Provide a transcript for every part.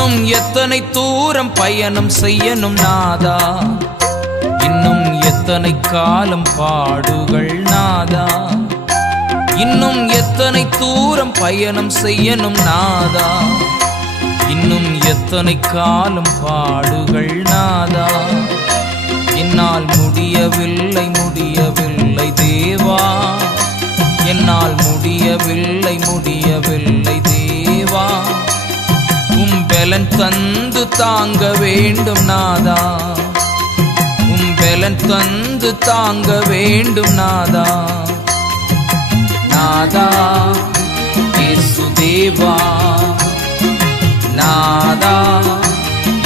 இன்னும் எத்தனை தூரம் பயணம் செய்யணும் நாதா, இன்னும் எத்தனை காலம் பாடுகள் நாதா, இன்னும் எத்தனை தூரம் பயணம் செய்யணும் நாதா, இன்னும் எத்தனை காலம் பாடுகள் நாதா. என்னால் முடியவில்லை முடியவில்லை தேவா, என்னால் முடியவில்லை முடியவில்லை தேவா. பலன் தந்து தாங்க வேண்டும் நாதா, பலன் தந்து தாங்க வேண்டும் நாதா. நாதா இயேசு தேவா, நாதா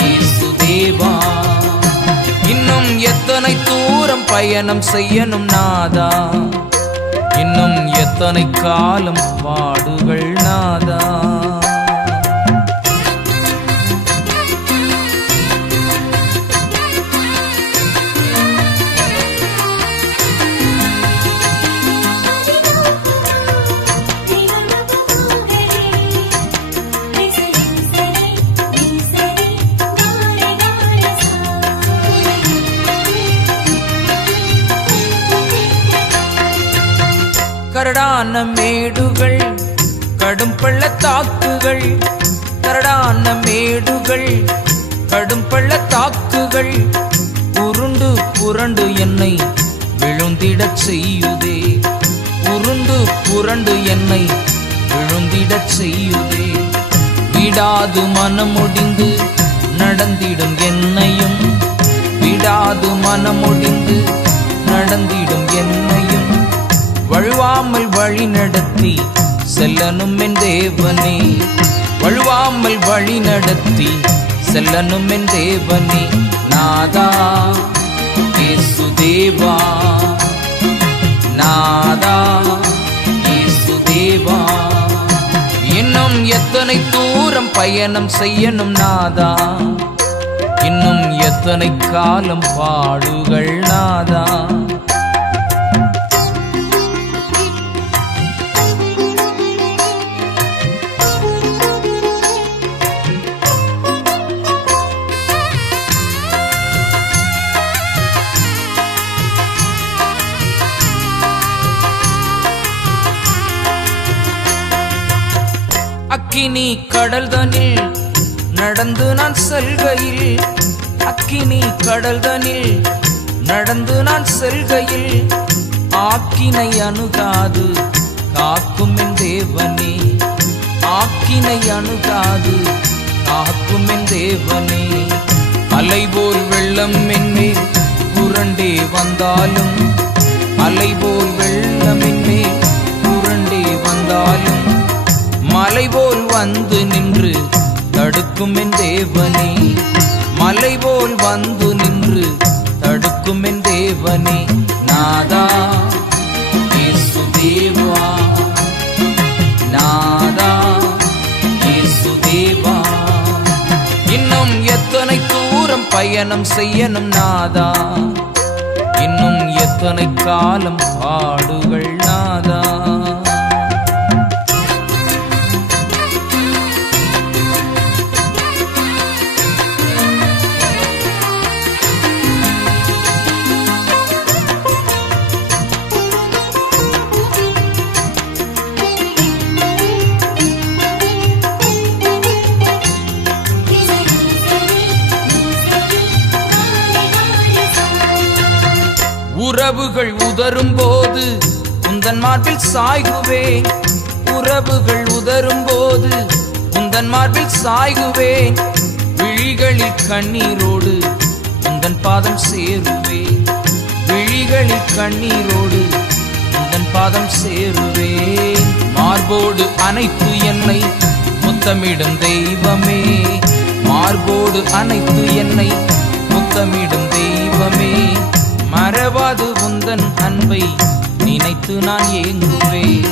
இயேசு தேவா. இன்னும் எத்தனை தூரம் பயணம் செய்யணும் நாதா, இன்னும் எத்தனை காலம் பாடுகள் நாதா. கரடான மேடுகள் கடும் பள்ளத்தாக்குகள், கரடான மேடுகள் கடும் பள்ளத்தாக்குகள், உருண்டு புரண்டு என்னை விழுந்திடச் செய்யுதே, உருண்டு புரண்டு என்னை விழுந்திடச் செய்யுதே. விடாது மனமொடிந்து நடந்திடும் என்னையும், விடாது மனமொடிந்து நடந்திடும் என்னையும், வழுவாமல் வழி நடத்தி செல்லனும் என் தேவனே, வழுவாமல் வழி நடத்தி செல்லனும் என் தேவனே. நாதா இயேசு தேவா, நாதா இயேசு தேவா. இன்னும் எத்தனை தூரம் பயணம் செய்யணும் நாதா, இன்னும் எத்தனை காலம் பாடுகள் நாதா. அக்கினி கடல்தனில் நடந்து நான் செல்கையில், அக்கினி கடல்தனில் நடந்து நான் செல்கையில், ஆக்கினை அணுகாது காக்கும் என் தேவனே, ஆக்கினை அணுகாது காக்கும் என் தேவனே. அலைபோல் வெள்ளம் என்னேல் புரண்டே வந்தாலும், அலைபோல் வெள்ளம் என்னேல் புரண்டே வந்தாலும், மலை போல் வந்து நின்று தடுக்கும் என் தேவனே, மலை போல் வந்து நின்று தடுக்கும் என் தேவனே. நாதா இயேசு தேவா, நாதா இயேசு தேவா. இன்னும் எத்தனை தூரம் பயணம் செய்யணும் நாதா, இன்னும் எத்தனை காலம் பாடுகள் நாதா. உறவுகள் உதரும் போது உந்தன் மார்பில் சாய்குவேன், உறவுகள் உதரும் போது உந்தன் மார்பில் சாய்குவேன். விழிகளில் கண்ணீரோடு உந்தன் பாதம் சேருவேன், விழிகளில் கண்ணீரோடு உந்தன் பாதம் சேருவேன். மார்போடு அணைத்து என்னை முத்தமிடும் தெய்வமே, மார்போடு அணைத்து என்னை முத்தமிடும் தெய்வமே. மறவாது உந்தன் அன்பை நினைத்து நான் ஏங்குவேன்,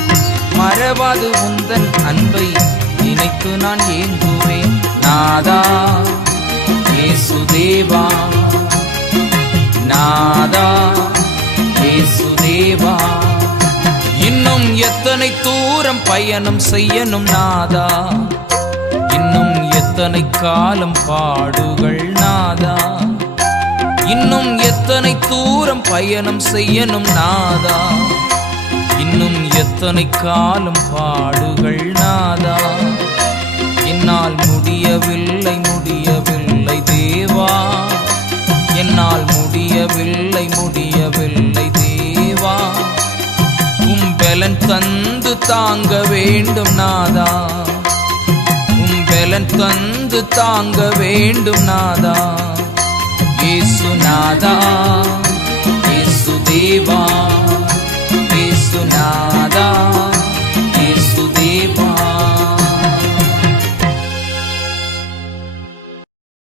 மறவாது உந்தன் அன்பை நினைத்து நான் ஏங்குவேன். நாதா இயேசு தேவா, நாதா இயேசு தேவா. இன்னும் எத்தனை தூரம் பயணம் செய்யணும் நாதா, இன்னும் எத்தனை எத்தனை காலம் பாடுகள் நாதா, இன்னும் எத்தனை தூரம் பயணம் செய்யணும் நாதா, இன்னும் எத்தனை காலம் பாடுகள் நாதா, என்னால் முடியவில்லை முடியவில்லை தேவா, என்னால் முடியவில்லை முடியவில்லை தேவா, பலன் தந்து தாங்க வேண்டும் நாதா, பலன் தந்து தாங்க வேண்டும் நாதா, இயேசு நாதா, இயேசு தேவா, இயேசு நாதா.